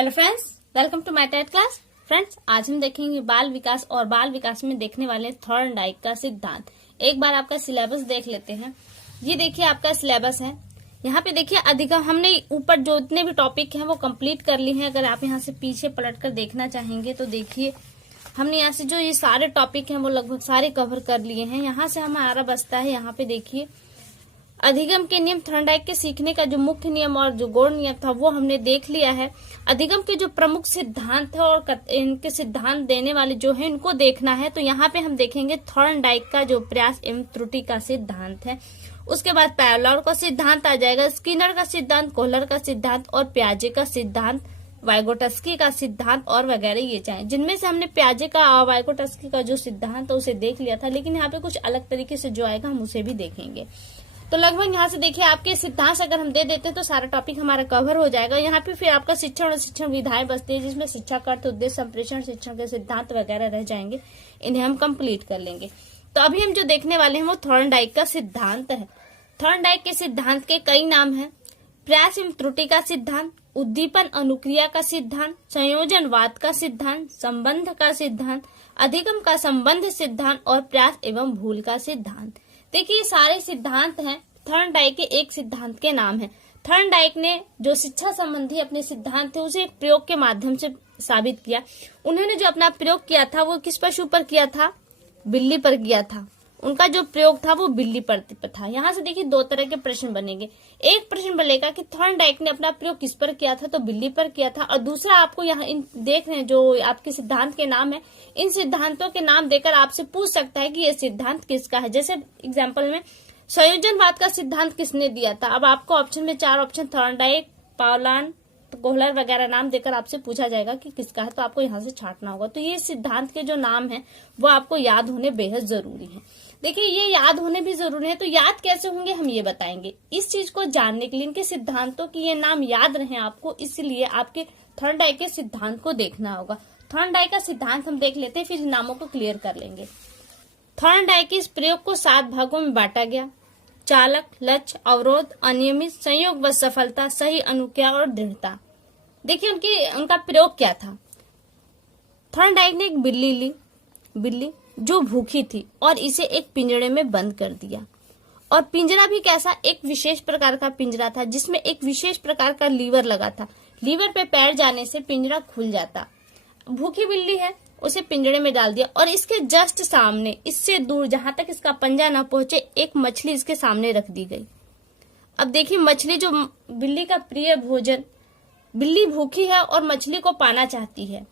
Hello friends, welcome to my TET class. Friends, आज हम देखेंगे बाल विकास और बाल विकास में देखने वाले थॉर्नडाइक का सिद्धांत। एक बार आपका सिलेबस देख लेते हैं। ये देखिए आपका सिलेबस है। यहाँ पे देखिए अधिकतम हमने ऊपर जो इतने भी टॉपिक हैं वो कंप्लीट कर लिए हैं। अगर आप यहाँ से पीछे पलट कर देखना चाहेंगे तो देखिए हमने यहाँ से जो ये सारे टॉपिक हैं वो लगभग सारे कवर कर लिए हैं। यहाँ से हमारा बचता है, यहाँ पे देखिए अधिगम के नियम। थॉर्नडाइक के सीखने का जो मुख्य नियम और जो गौण नियम था वो हमने देख लिया है। अधिगम के जो प्रमुख सिद्धांत है और इनके सिद्धांत देने वाले जो है इनको देखना है। तो यहाँ पे हम देखेंगे थॉर्नडाइक का जो प्रयास एवं त्रुटि का सिद्धांत है। उसके बाद पावलोव का सिद्धांत आ जाएगा, स्किनर का सिद्धांत, कोहलर का सिद्धांत और पियाजे का सिद्धांत, वाइगोटस्की का सिद्धांत और वगैरह ये चाहे। जिनमें से हमने पियाजे का और वाइगोटस्की का जो सिद्धांत है उसे देख लिया था, लेकिन यहाँ पे कुछ अलग तरीके से जो आएगा हम उसे भी देखेंगे। तो लगभग यहाँ से देखिए आपके सिद्धांत अगर हम दे देते हैं तो सारा टॉपिक हमारा कवर हो जाएगा। यहाँ पे फिर आपका शिक्षण और शिक्षण विधाएं बचती है, जिसमें शिक्षा का अर्थ, उद्देश्य, संप्रेषण, शिक्षण के सिद्धांत वगैरह रह जाएंगे। इन्हें हम कंप्लीट कर लेंगे। तो अभी हम जो देखने वाले हैं वो थॉर्नडाइक का सिद्धांत है। थॉर्नडाइक के सिद्धांत के कई नाम है। प्रयास एवं त्रुटि का सिद्धांत, उद्दीपन अनुक्रिया का सिद्धांत, संयोजनवाद का सिद्धांत, संबंध का सिद्धांत, अधिगम का संबंध सिद्धांत और प्रयास एवं भूल का सिद्धांत। देखिए ये सारे सिद्धांत हैं थॉर्नडाइक के एक सिद्धांत के नाम है। थॉर्नडाइक ने जो शिक्षा संबंधी अपने सिद्धांत थे उसे एक प्रयोग के माध्यम से साबित किया। उन्होंने जो अपना प्रयोग किया था वो किस पशु पर किया था? बिल्ली पर किया था। उनका जो प्रयोग था वो बिल्ली पर था। यहाँ से देखिए दो तरह के प्रश्न बनेंगे। एक प्रश्न बनेगा कि थॉर्नडाइक ने अपना प्रयोग किस पर किया था, तो बिल्ली पर किया था। और दूसरा आपको यहाँ देख रहे हैं जो आपके सिद्धांत के नाम है, इन सिद्धांतों के नाम देकर आपसे पूछ सकता है कि ये सिद्धांत किसका है। जैसे एग्जाम्पल में संयोजनवाद का सिद्धांत किसने दिया था? अब आपको ऑप्शन में 4 ऑप्शन थॉर्नडाइक, पावलोव, कोहलर वगैरह नाम देकर आपसे पूछा जाएगा कि किसका है, तो आपको यहाँ से छांटना होगा। तो ये सिद्धांत के जो नाम है वो आपको याद होने बेहद जरूरी है। देखिए ये याद होने भी जरूरी है, तो याद कैसे होंगे हम ये बताएंगे। इस चीज को जानने के लिए इनके सिद्धांतों की ये नाम याद रहे आपको, इसलिए आपके थॉर्नडाइक के सिद्धांत को देखना होगा। थॉर्नडाइक का सिद्धांत हम देख लेते हैं, फिर नामों को क्लियर कर लेंगे। थॉर्नडाइक के इस प्रयोग को 7 भागों में बांटा गया। चालक, लक्ष्य, अवरोध, अनियमित, संयोग व सफलता, सही अनुक्रिया और दृढ़ता। देखिए उनका प्रयोग क्या था। थॉर्नडाइक ने एक बिल्ली जो भूखी थी और इसे एक पिंजरे में बंद कर दिया। और पिंजरा भी कैसा? एक विशेष प्रकार का पिंजरा था जिसमें एक विशेष प्रकार का लीवर लगा था। लीवर पे पैर जाने से पिंजरा खुल जाता। भूखी बिल्ली है, उसे पिंजरे में डाल दिया और इसके जस्ट सामने, इससे दूर जहां तक इसका पंजा न पहुंचे, एक मछली इसके सामने रख दी गई। अब देखिए मछली जो बिल्ली का प्रिय भोजन, बिल्ली भूखी है और मछली को पाना चाहती है।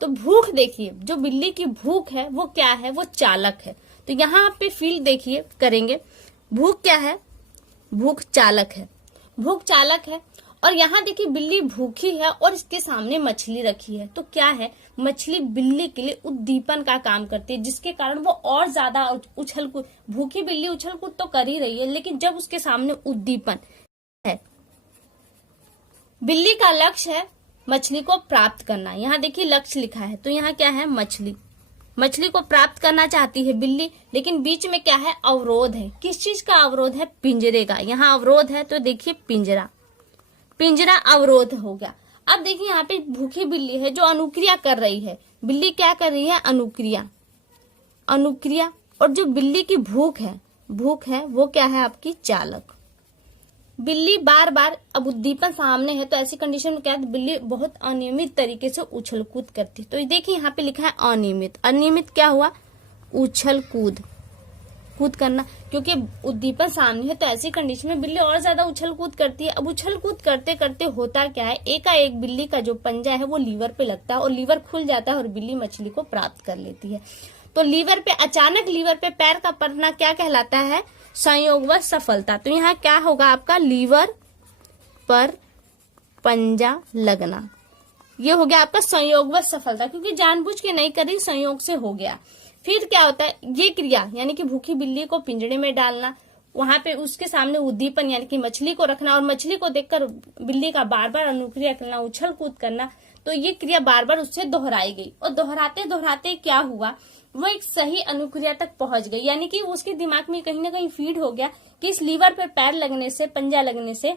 तो भूख देखिए, जो बिल्ली की भूख है वो क्या है? वो चालक है। तो यहाँ पे फील देखिए करेंगे, भूख क्या है? भूख चालक है। भूख चालक है और यहाँ देखिए बिल्ली भूखी है और इसके सामने मछली रखी है। तो क्या है? मछली बिल्ली के लिए उद्दीपन का काम करती है, जिसके कारण वो और ज्यादा उछल कूद, भूखी बिल्ली उछल कूद तो कर ही रही है, लेकिन जब उसके सामने उद्दीपन है, बिल्ली का लक्ष्य है मछली को प्राप्त करना। यहाँ देखिए लक्ष्य लिखा है, तो यहाँ क्या है? मछली को प्राप्त करना चाहती है बिल्ली, लेकिन बीच में क्या है? अवरोध है। किस चीज का अवरोध है? पिंजरे का। यहाँ अवरोध है तो देखिए पिंजरा अवरोध हो गया। अब देखिए यहाँ पे भूखी बिल्ली है जो अनुक्रिया कर रही है। बिल्ली क्या कर रही है? अनुक्रिया। और जो बिल्ली की भूख है वो क्या है? आपकी चालक। बिल्ली बार बार, अब उद्दीपन सामने है तो ऐसी कंडीशन में क्या है? बिल्ली बहुत अनियमित तरीके से उछल कूद करती है। तो देखिए यहाँ पे लिखा है अनियमित। अनियमित क्या हुआ? उछल कूद करना, क्योंकि उद्दीपन सामने है तो ऐसी कंडीशन में बिल्ली और ज्यादा उछल कूद करती है। अब उछल कूद करते करते होता क्या है? एकाएक बिल्ली का जो पंजा है वो लीवर पे लगता है और लीवर खुल जाता है और बिल्ली मछली को प्राप्त कर लेती है। तो अचानक लीवर पे पैर का पड़ना क्या कहलाता है? संयोग व सफलता। तो यहाँ क्या होगा? आपका लीवर पर पंजा लगना, ये हो गया आपका संयोग व सफलता, क्योंकि जानबूझ के नहीं करी, संयोग से हो गया। फिर क्या होता है? ये क्रिया यानी कि भूखी बिल्ली को पिंजरे में डालना, वहां पे उसके सामने उद्दीपन यानी कि मछली को रखना और मछली को देखकर बिल्ली का बार बार अनुक्रिया करना, उछल कूद करना। तो ये क्रिया बार बार उससे दोहराई गई और दोहराते दोहराते क्या हुआ? वो एक सही अनुक्रिया तक पहुंच गई, यानी कि उसके दिमाग में कहीं ना कहीं फीड हो गया कि इस लीवर पर पैर लगने से, पंजा लगने से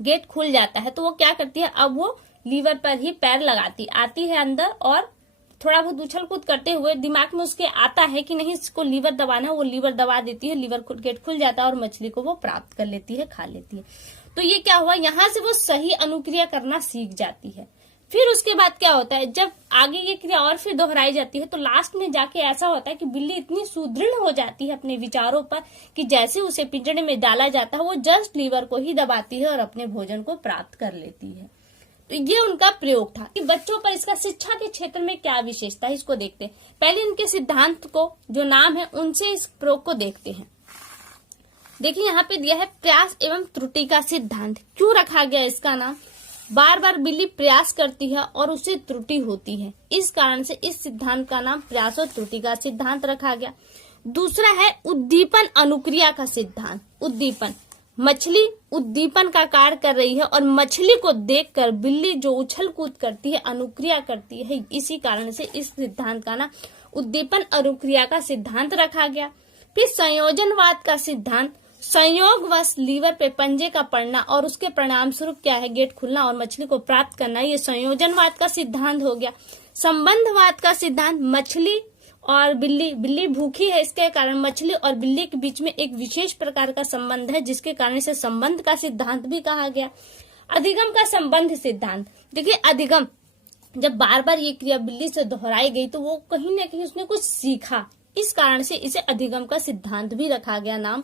गेट खुल जाता है। तो वो क्या करती है? अब वो लीवर पर ही पैर लगाती आती है अंदर, और थोड़ा बहुत उछल कूद करते हुए दिमाग में उसके आता है कि नहीं इसको लीवर दबाना है, वो लीवर दबा देती है, लीवर गेट खुल जाता है और मछली को वो प्राप्त कर लेती है, खा लेती है। तो ये क्या हुआ, यहाँ से वो सही अनुक्रिया करना सीख जाती है। फिर उसके बाद क्या होता है, जब आगे ये क्रिया और फिर दोहराई जाती है तो लास्ट में जाके ऐसा होता है कि बिल्ली इतनी सुदृढ़ हो जाती है अपने विचारों पर कि जैसे उसे पिंजरे में डाला जाता है वो जस्ट लीवर को ही दबाती है और अपने भोजन को प्राप्त कर लेती है। तो ये उनका प्रयोग था कि बच्चों पर इसका शिक्षा के क्षेत्र में क्या विशेषता है, इसको देखते हैं। पहले इनके सिद्धांत को जो नाम है उनसे इस प्रयोग को देखते हैं। देखिए यहाँ पे दिया है प्रयास एवं त्रुटि का सिद्धांत। क्यों रखा गया इसका नाम, बार बार बिल्ली प्रयास करती है और उसे त्रुटि होती है, इस कारण से इस सिद्धांत का नाम प्रयास और त्रुटि का सिद्धांत रखा गया। दूसरा है उद्दीपन अनुक्रिया का सिद्धांत। उद्दीपन, मछली उद्दीपन का कार्य कर रही है और मछली को देखकर बिल्ली जो उछल कूद करती है, अनुक्रिया करती है, इसी कारण से इस सिद्धांत का नाम उद्दीपन अनुक्रिया का सिद्धांत रखा गया। फिर संयोजनवाद का सिद्धांत, संयोगवश लीवर पे पंजे का पड़ना और उसके परिणाम स्वरूप क्या है, गेट खुलना और मछली को प्राप्त करना, ये संयोजनवाद का सिद्धांत हो गया। संबंधवाद का सिद्धांत, मछली और बिल्ली भूखी है, इसके कारण मछली और बिल्ली के बीच में एक विशेष प्रकार का संबंध है, जिसके कारण इसे संबंध का सिद्धांत भी कहा गया। अधिगम का संबंध सिद्धांत, देखिए अधिगम, जब बार बार ये क्रिया बिल्ली से दोहराई गई तो वो कहीं ना कहीं उसने कुछ सीखा, इस कारण से इसे अधिगम का सिद्धांत भी रखा गया नाम।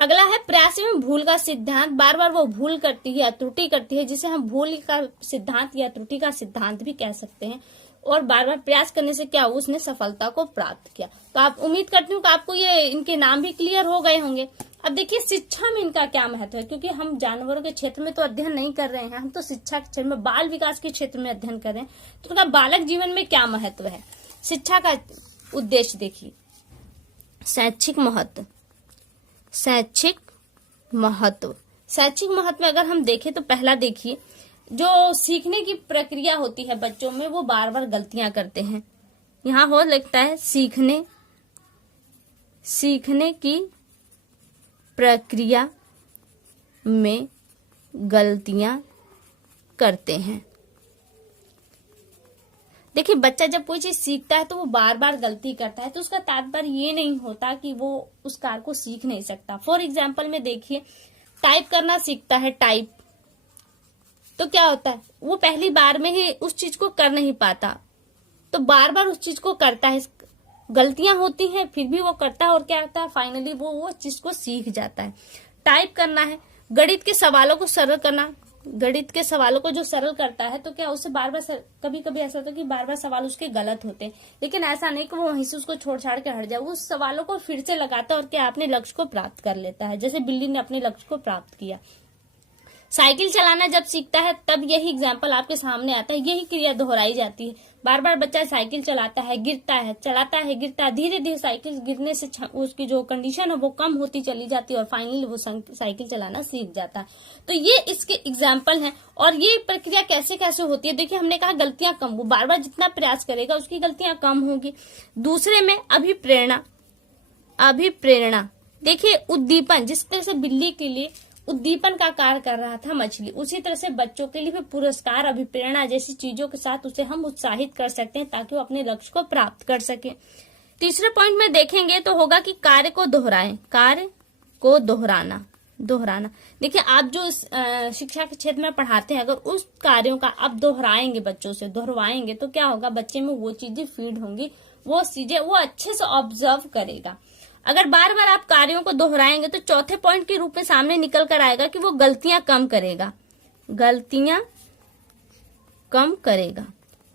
अगला है प्रयास एवं भूल का सिद्धांत, बार बार वो भूल करती है या त्रुटि करती है, जिसे हम भूल का सिद्धांत या त्रुटि का सिद्धांत भी कह सकते हैं। और बार बार प्रयास करने से क्या, उसने सफलता को प्राप्त किया। तो आप उम्मीद करती हूँ कि आपको ये इनके नाम भी क्लियर हो गए होंगे। अब देखिए शिक्षा में इनका क्या महत्व है, क्योंकि हम जानवरों के क्षेत्र में तो अध्ययन नहीं कर रहे हैं, हम तो शिक्षा के क्षेत्र में, बाल विकास के क्षेत्र में अध्ययन कर रहे हैं। तो उनका बालक जीवन में क्या महत्व है, शिक्षा का उद्देश्य देखिए। शैक्षिक महत्व, शैक्षिक महत्व, शैक्षिक महत्व में अगर हम देखें तो पहला देखिए, जो सीखने की प्रक्रिया होती है बच्चों में, वो बार बार गलतियां करते हैं। यहाँ हो लगता है सीखने की प्रक्रिया में गलतियां करते हैं। देखिए बच्चा जब कोई चीज सीखता है तो वो बार बार गलती करता है, तो उसका तात्पर्य ये नहीं होता कि वो उस कार्य को सीख नहीं सकता। फॉर एग्जाम्पल में देखिए, टाइप करना सीखता है, टाइप, तो क्या होता है, वो पहली बार में ही उस चीज को कर नहीं पाता, तो बार बार उस चीज को करता है, गलतियां होती हैं फिर भी वो करता है और क्या होता है, फाइनली वो चीज को सीख जाता है। टाइप करना है, गणित के सवालों को सरल करना, गणित के सवालों को जो सरल करता है तो क्या उससे बार बार, कभी कभी ऐसा होता है कि बार बार सवाल उसके गलत होते हैं, लेकिन ऐसा नहीं कि वो वहीं से उसको छोड़ छाड़ के हट जाए, वो उस सवालों को फिर से लगाता है और क्या अपने लक्ष्य को प्राप्त कर लेता है, जैसे बिल्ली ने अपने लक्ष्य को प्राप्त किया। साइकिल चलाना जब सीखता है तब यही एग्जाम्पल आपके सामने आता है, यही क्रिया दोहराई जाती है। बार बार बच्चा साइकिल चलाता है, गिरता है, चलाता है, गिरता है, धीरे धीरे साइकिल गिरने से उसकी जो कंडीशन है वो कम होती चली जाती है और फाइनली वो साइकिल चलाना सीख जाता है। तो ये इसके एग्जाम्पल हैं। और ये प्रक्रिया कैसे कैसे होती है, देखिए हमने कहा गलतियां कम, वो बार बार जितना प्रयास करेगा उसकी गलतियां कम होगी। दूसरे में अभिप्रेरणा, देखिए उद्दीपन, जिस तरह से बिल्ली के लिए उद्दीपन का कार्य कर रहा था मछली, उसी तरह से बच्चों के लिए भी पुरस्कार, अभिप्रेरणा जैसी चीजों के साथ उसे हम उत्साहित कर सकते हैं ताकि वो अपने लक्ष्य को प्राप्त कर सके। तीसरे पॉइंट में देखेंगे तो होगा कि कार्य को दोहराएं, कार्य को दोहराना। देखिए आप जो शिक्षा के क्षेत्र में पढ़ाते हैं, अगर उस कार्यों का आप दोहराएंगे, बच्चों से दोहराएंगे, तो क्या होगा, बच्चे में वो चीजें फीड होंगी, वो चीजें वो अच्छे से ऑब्जर्व करेगा। अगर बार बार आप कार्यों को दोहराएंगे तो चौथे पॉइंट के रूप में सामने निकल कर आएगा कि वो गलतियां कम करेगा,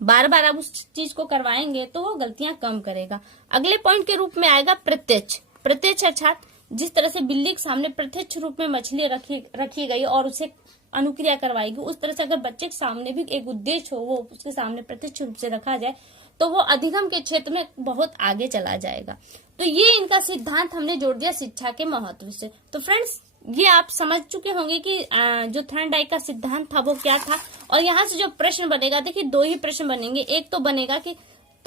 बार बार आप उस चीज को करवाएंगे तो वो गलतियां कम करेगा। अगले पॉइंट के रूप में आएगा प्रत्यक्ष, अर्थात जिस तरह से बिल्ली के सामने प्रत्यक्ष रूप में मछली रखी गई और उसे अनुक्रिया करवाएगी, उस तरह से अगर बच्चे के सामने भी एक उद्देश्य हो, वो उसके सामने प्रत्यक्ष रूप से रखा जाए तो वो अधिगम के क्षेत्र में बहुत आगे चला जाएगा। तो ये इनका सिद्धांत हमने जोड़ दिया शिक्षा के महत्व से। तो फ्रेंड्स ये आप समझ चुके होंगे कि जो थॉर्नडाइक का सिद्धांत था वो क्या था। और यहाँ से जो प्रश्न बनेगा, देखिए दो ही प्रश्न बनेंगे। एक तो बनेगा कि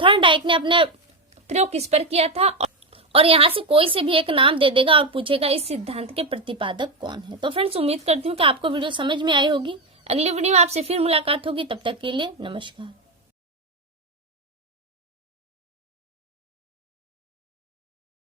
थॉर्नडाइक ने अपने प्रयोग किस पर किया था, और यहाँ से कोई से भी एक नाम दे देगा और पूछेगा इस सिद्धांत के प्रतिपादक कौन है। तो फ्रेंड्स उम्मीद करती हूँ कि आपको वीडियो समझ में आई होगी। अगली वीडियो में आपसे फिर मुलाकात होगी, तब तक के लिए नमस्कार।